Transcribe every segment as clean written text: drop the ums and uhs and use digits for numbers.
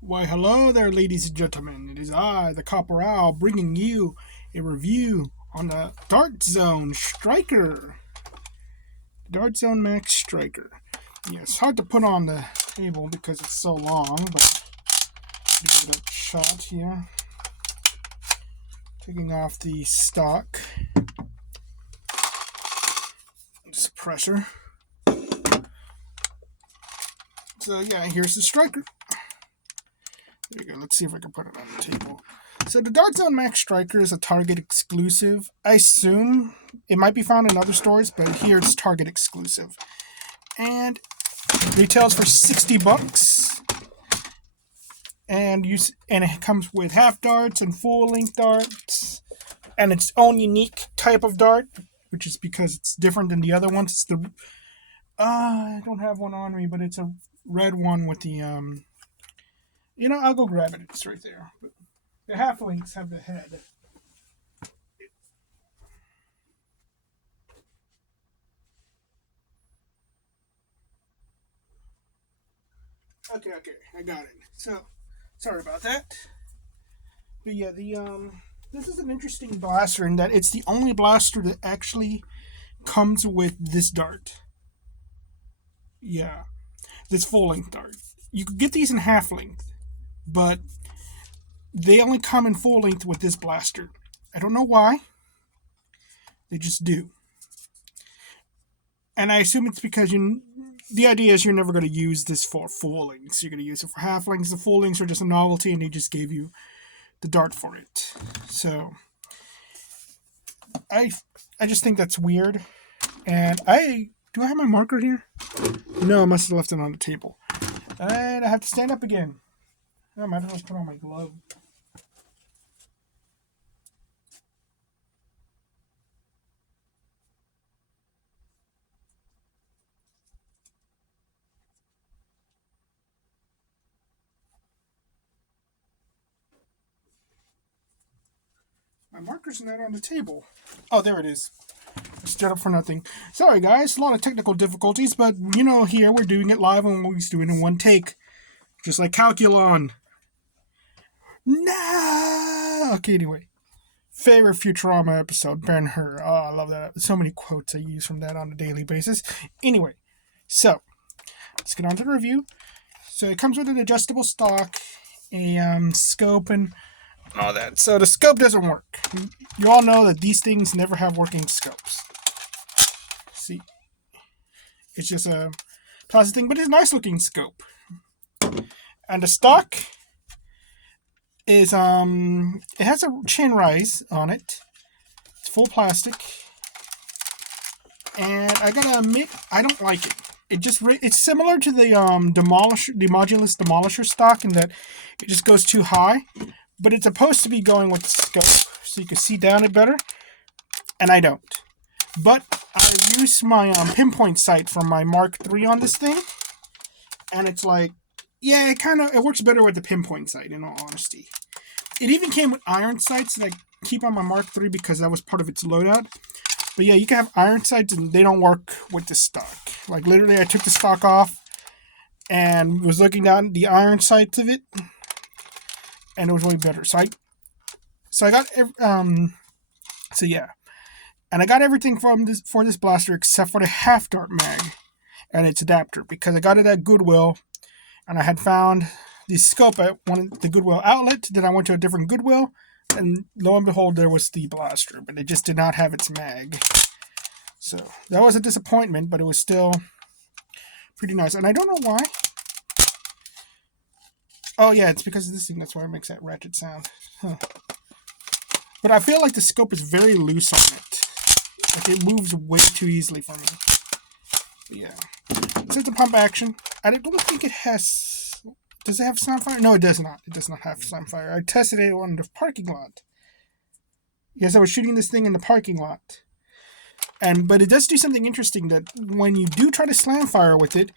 Why, hello there, ladies and gentlemen. It is I, the Copper Owl, bringing you a review on the Dart Zone Striker. Dart Zone Max Striker. Yeah, it's hard to put on the table because it's so long, but give it a shot here. Taking off the stock suppressor. So yeah, here's the Striker. There you go. Let's see if I can put it on the table. So the Dart Zone Max Striker is a Target exclusive. I assume it might be found in other stores, but here it's Target exclusive. And retails for $60. And it comes with half darts and full length darts and its own unique type of dart, which is because it's different than the other ones. It's the I don't have one on me, but it's a red one with the I'll go grab it. It's right there. But the halflings have the head. Okay, I got it. So, sorry about that. But yeah, this is an interesting blaster in that it's the only blaster that actually comes with this dart. Yeah, this full length dart. You could get these in half length, but they only come in full length with this blaster. I don't know why. They just do. And I assume it's because the idea is you're never going to use this for full lengths. You're going to use it for half lengths. The full lengths are just a novelty, and they just gave you the dart for it. So I just think that's weird. And do I have my marker here? No, I must have left it on the table. And I have to stand up again. I might as well put on my glove. My marker's not on the table. Oh, there it is. I stood up for nothing. Sorry, guys. A lot of technical difficulties, but here we're doing it live and we're just doing it in one take. Just like Calculon. No! Okay, anyway. Favorite Futurama episode, Ben-Hur. Oh, I love that. So many quotes I use from that on a daily basis. Anyway, so let's get on to the review. So it comes with an adjustable stock, a scope, and all that. So the scope doesn't work. You all know that these things never have working scopes. See, it's just a plastic thing, but it's a nice looking scope. And the stock is it has a chin rise on it. It's full plastic. And I gotta admit, I don't like it. It's similar to the Modulus Demolisher stock in that it just goes too high, but it's supposed to be going with the scope so you can see down it better, and I don't. But I use my pinpoint sight from my Mark III on this thing, and it's like, yeah, it works better with the pinpoint sight, in all honesty. It even came with iron sights that I keep on my Mark III because that was part of its loadout. But yeah, you can have iron sights and they don't work with the stock. Like literally, I took the stock off and was looking down the iron sights of it, and it was way better. So I got and I got everything for this blaster except for the half dart mag and its adapter because I got it at Goodwill, and I had found the scope at the Goodwill outlet. Then I went to a different Goodwill, and lo and behold, there was the blaster, but it just did not have its mag. So that was a disappointment, but it was still pretty nice. And I don't know why. Oh yeah, it's because of this thing. That's why it makes that ratchet sound. Huh. But I feel like the scope is very loose on it. Like it moves way too easily for me. But yeah. This is the pump action. I don't think it has... Does it have Slamfire? No, it does not. It does not have Slamfire. I tested it on the parking lot. Yes, I was shooting this thing in the parking lot. But it does do something interesting that when you do try to Slamfire with it,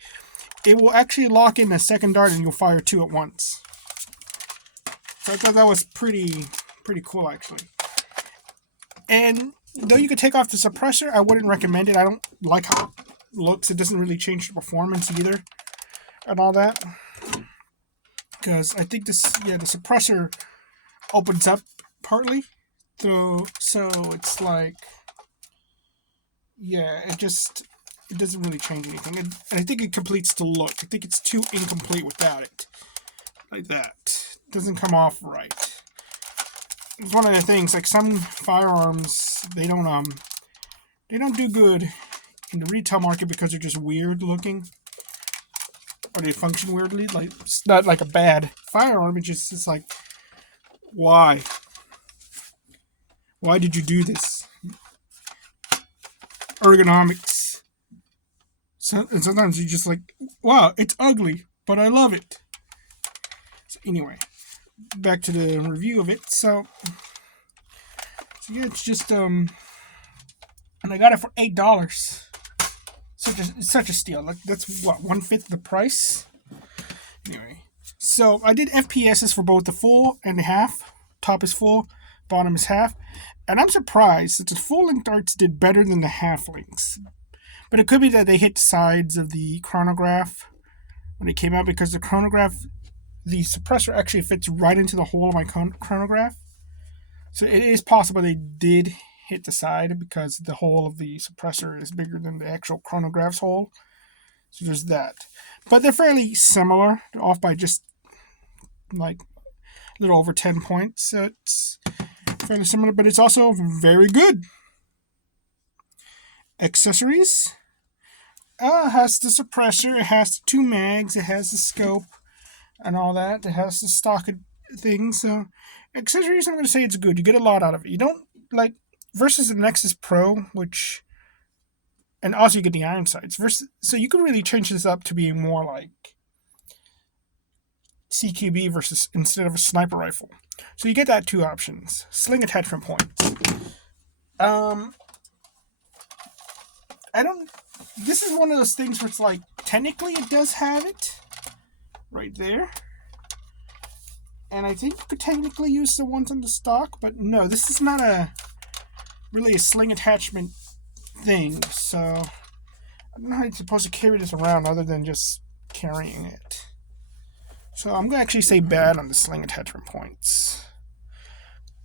it will actually lock in a second dart and you'll fire two at once. So I thought that was pretty cool, actually. And though you could take off the suppressor, I wouldn't recommend it. I don't like how it looks. It doesn't really change the performance either and all that. because I think this, yeah, the suppressor opens up partly, so it's like, yeah, it doesn't really change anything, and I think it completes the look. I think it's too incomplete without it, like that. It doesn't come off right. It's one of the things, like some firearms, they don't do good in the retail market because they're just weird looking, or they function weirdly. Like, it's not like a bad firearm. It's like, why? Why did you do this? Ergonomics. And sometimes you just like, wow, it's ugly, but I love it. So anyway, back to the review of it. So yeah, it's just and I got it for $8. Such a steal. Like, that's what, 1/5 the price. Anyway, so I did FPSs for both the full and the half. Top is full, bottom is half, and I'm surprised that the full length darts did better than the half lengths. But it could be that they hit the sides of the chronograph when it came out, because the chronograph, the suppressor actually fits right into the hole of my chronograph. So it is possible they did hit the side because the hole of the suppressor is bigger than the actual chronograph's hole. So there's that. But they're fairly similar. They're off by just like a little over 10 points. So it's fairly similar, but it's also very good. Accessories. It has the suppressor, it has the 2 mags, it has the scope and all that. It has the stock things. So accessories, I'm going to say it's good. You get a lot out of it. You don't, like, versus the Nexus Pro, which, and also you get the iron sights. So you could really change this up to being more like CQB versus, instead of a sniper rifle. So you get that 2 options. Sling attachment points. This is one of those things where it's like, technically it does have it right there. And I think you could technically use the ones on the stock, but no, this is not really a sling attachment thing. So I don't know how you're supposed to carry this around other than just carrying it. So I'm going to actually say bad on the sling attachment points.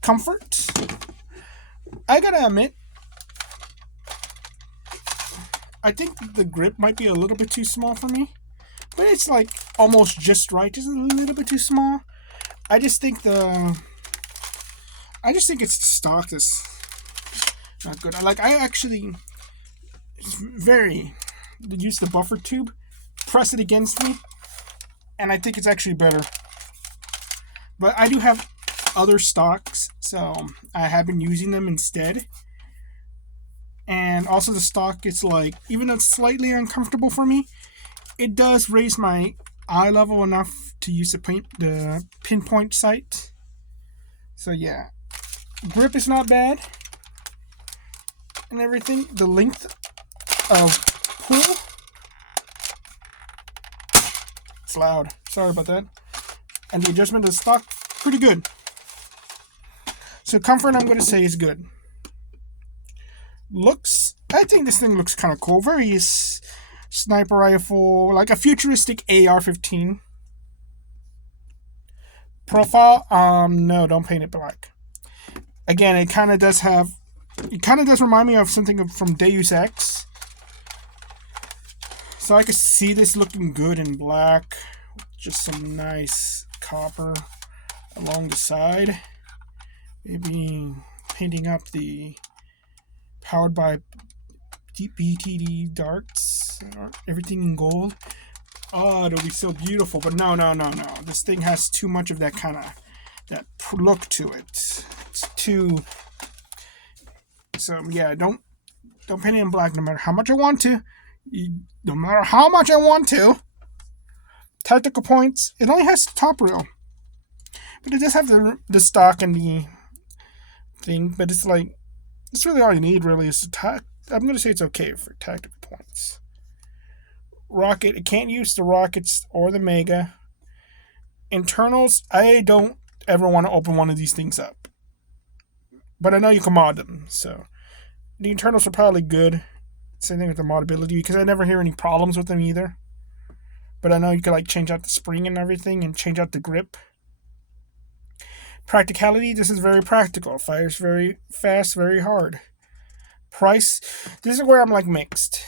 Comfort. I gotta admit, I think the grip might be a little bit too small for me, but it's like almost just right, just a little bit too small. I just think it's the stock that's not good. I actually use the buffer tube, press it against me, and I think it's actually better. But I do have other stocks, so I have been using them instead. And also the stock, it's like, even though it's slightly uncomfortable for me, it does raise my eye level enough to use the pinpoint sight. So yeah, grip is not bad and everything. The length of pull, it's loud, sorry about that. And the adjustment of the stock, pretty good. So comfort, I'm going to say, is good. Looks, I think this thing looks kind of cool. Very sniper rifle, like a futuristic AR-15. Profile, no, don't paint it black. Again, it kind of does remind me of something from Deus Ex. So I could see this looking good in black. Just some nice copper along the side. Maybe painting up the powered by BTD darts, everything in gold. Oh, it'll be so beautiful. But no. This thing has too much of that kind of that look to it. It's too. So yeah, don't paint it in black. No matter how much I want to. No matter how much I want to. Tactical points. It only has the top rail, but it does have the stock and the thing. But it's like, it's really all you need. Really, is I'm going to say it's okay for tactical points. Rocket, it can't use the rockets or the Mega. Internals, I don't ever want to open one of these things up. But I know you can mod them, so the internals are probably good. Same thing with the modability, because I never hear any problems with them either. but I know you could like change out the spring and everything and change out the grip. Practicality, this is very practical. Fires very fast, very hard. Price, this is where I'm like mixed.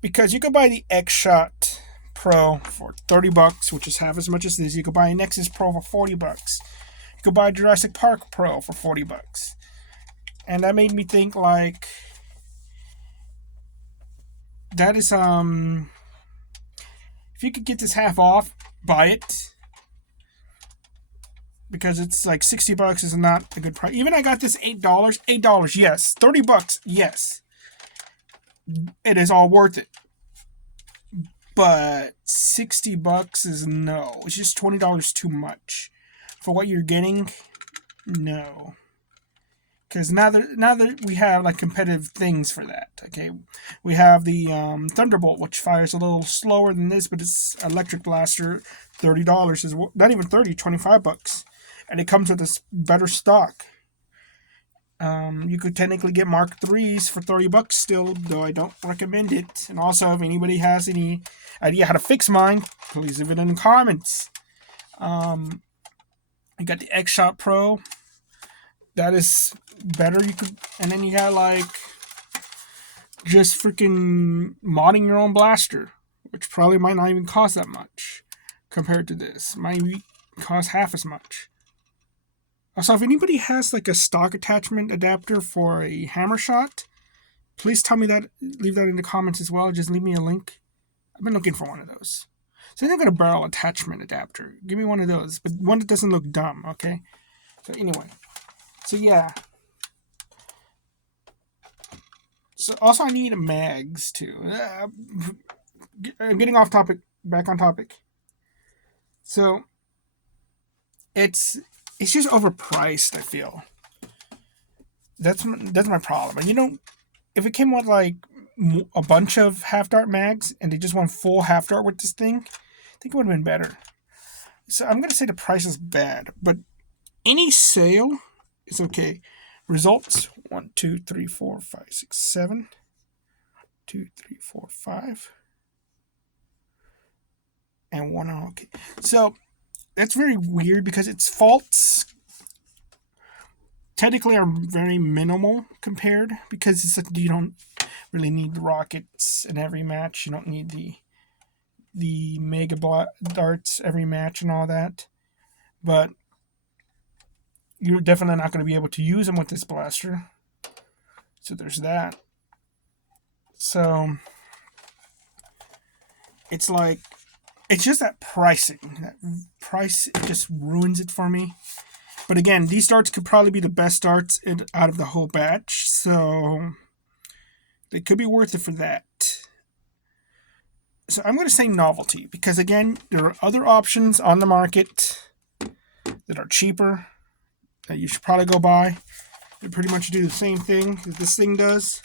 Because you could buy the X-Shot Pro for $30, which is half as much as this. You could buy a Nexus Pro for $40. You could buy a Jurassic Park Pro for $40. And that made me think like that is if you could get this half off, buy it. Because it's like $60 is not a good price. Even I got this $8. $8, yes. $30, yes. It is all worth it. But $60 is no. It's just $20 too much. For what you're getting, no. Because now that we have like competitive things for that, okay? We have the Thunderbolt, which fires a little slower than this, but it's electric blaster. $30 is not even $30, $25. And it comes with this better stock. You could technically get Mark IIIs for $30 still, though I don't recommend it. And also, if anybody has any idea how to fix mine, please leave it in the comments. You got the X-Shot Pro. That is better. You could, and then you got like just freaking modding your own blaster, which probably might not even cost that much compared to this. Might cost half as much. Also, if anybody has like a stock attachment adapter for a hammer shot, please tell me that. Leave that in the comments as well. Just leave me a link. I've been looking for one of those. So I think I got a barrel attachment adapter. Give me one of those, but one that doesn't look dumb, okay? So anyway. So yeah. So also I need mags too. I'm getting off topic, back on topic. So it's just overpriced, I feel. That's my problem. And you know, if it came with like a bunch of half dart mags and they just want full half dart with this thing, I think it would have been better. So I'm gonna say the price is bad, but any sale is okay. Results 1, 2, 3, 4, 5, 6, 7. 2, 3, 4, 5. And 1 okay. So that's very weird because its faults technically are very minimal compared, because it's like you don't really need the rockets in every match. You don't need the mega darts every match and all that. But you're definitely not going to be able to use them with this blaster. So there's that. So it's like, it's just that pricing. That price, it just ruins it for me. But again, these darts could probably be the best darts out of the whole batch. So they could be worth it for that. So I'm going to say novelty. Because again, there are other options on the market that are cheaper that you should probably go buy. They pretty much do the same thing that this thing does.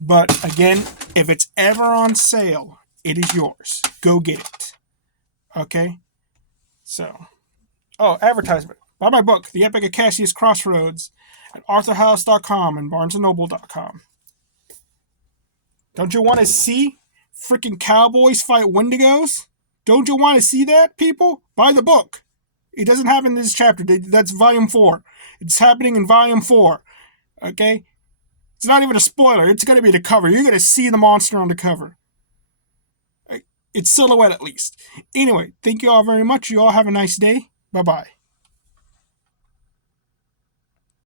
But again, if it's ever on sale, it is yours. Go get it. Okay? So, advertisement. Buy my book, The Epic of Cassius Crossroads, at arthurhouse.com and barnesandnoble.com. Don't you want to see freaking cowboys fight wendigos? Don't you want to see that, people? Buy the book. It doesn't happen in this chapter. That's volume 4. It's happening in volume 4. Okay? It's not even a spoiler. It's going to be the cover. You're going to see the monster on the cover. It's silhouette at least. Anyway, thank you all very much. You all have a nice day. Bye-bye.